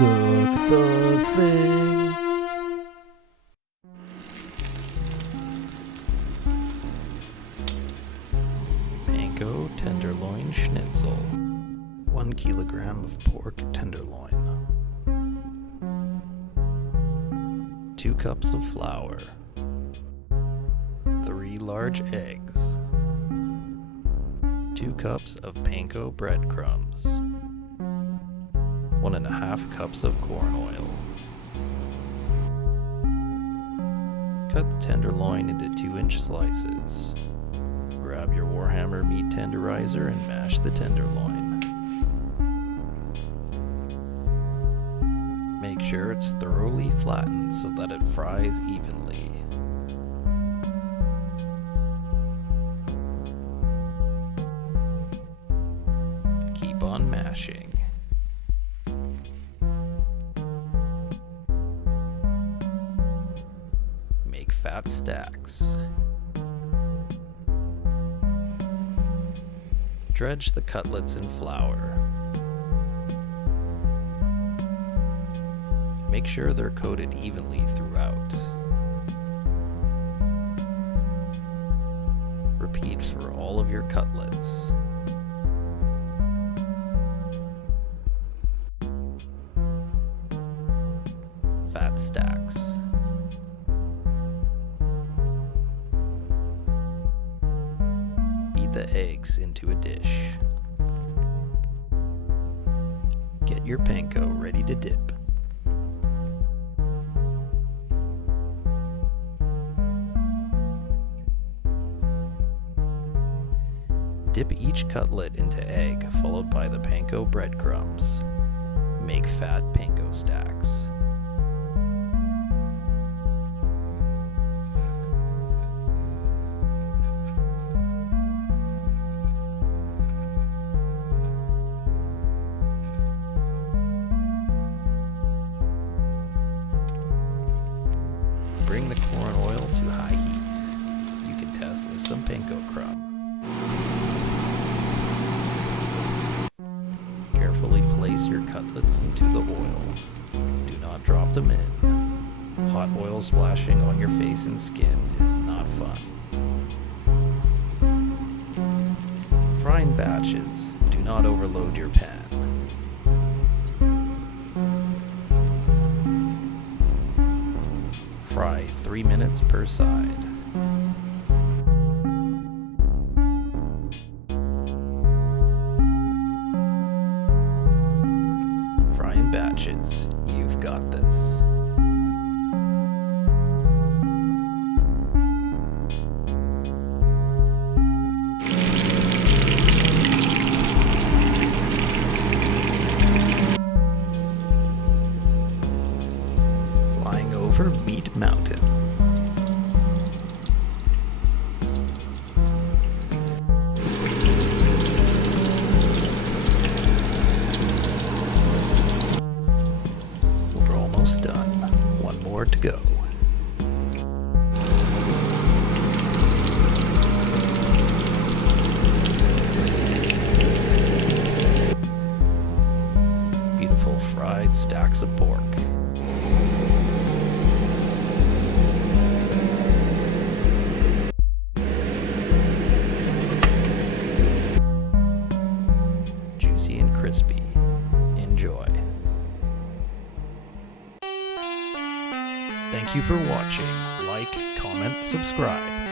Cook the thing. Panko tenderloin schnitzel. 1 kilogram of pork tenderloin. 2 cups of flour. 3 large eggs. 2 cups of panko breadcrumbs. 1.5 cups of corn oil. Cut the tenderloin into 2-inch slices. Grab your Warhammer meat tenderizer and mash the tenderloin. Make sure it's thoroughly flattened so that it fries evenly. Keep on mashing. Make fat stacks. Dredge the cutlets in flour. Make sure they're coated evenly throughout. Repeat for all of your cutlets. Fat stacks. Beat the eggs into a dish. Get your panko ready to dip. Dip each cutlet into egg, followed by the panko breadcrumbs. Make fat panko stacks. Bring the corn oil to high heat. You can test with some panko crumb. Carefully place your cutlets into the oil. Do not drop them in. Hot oil splashing on your face and skin is not fun. Fry in batches. Do not overload your pan. Fry 3 minutes per side. Fry in batches. You've got this. Flying over Meat Mountain. We're almost done. One more to go. Beautiful fried stacks of pork. Juicy and crispy. Enjoy. Thank you for watching. Like, comment, subscribe.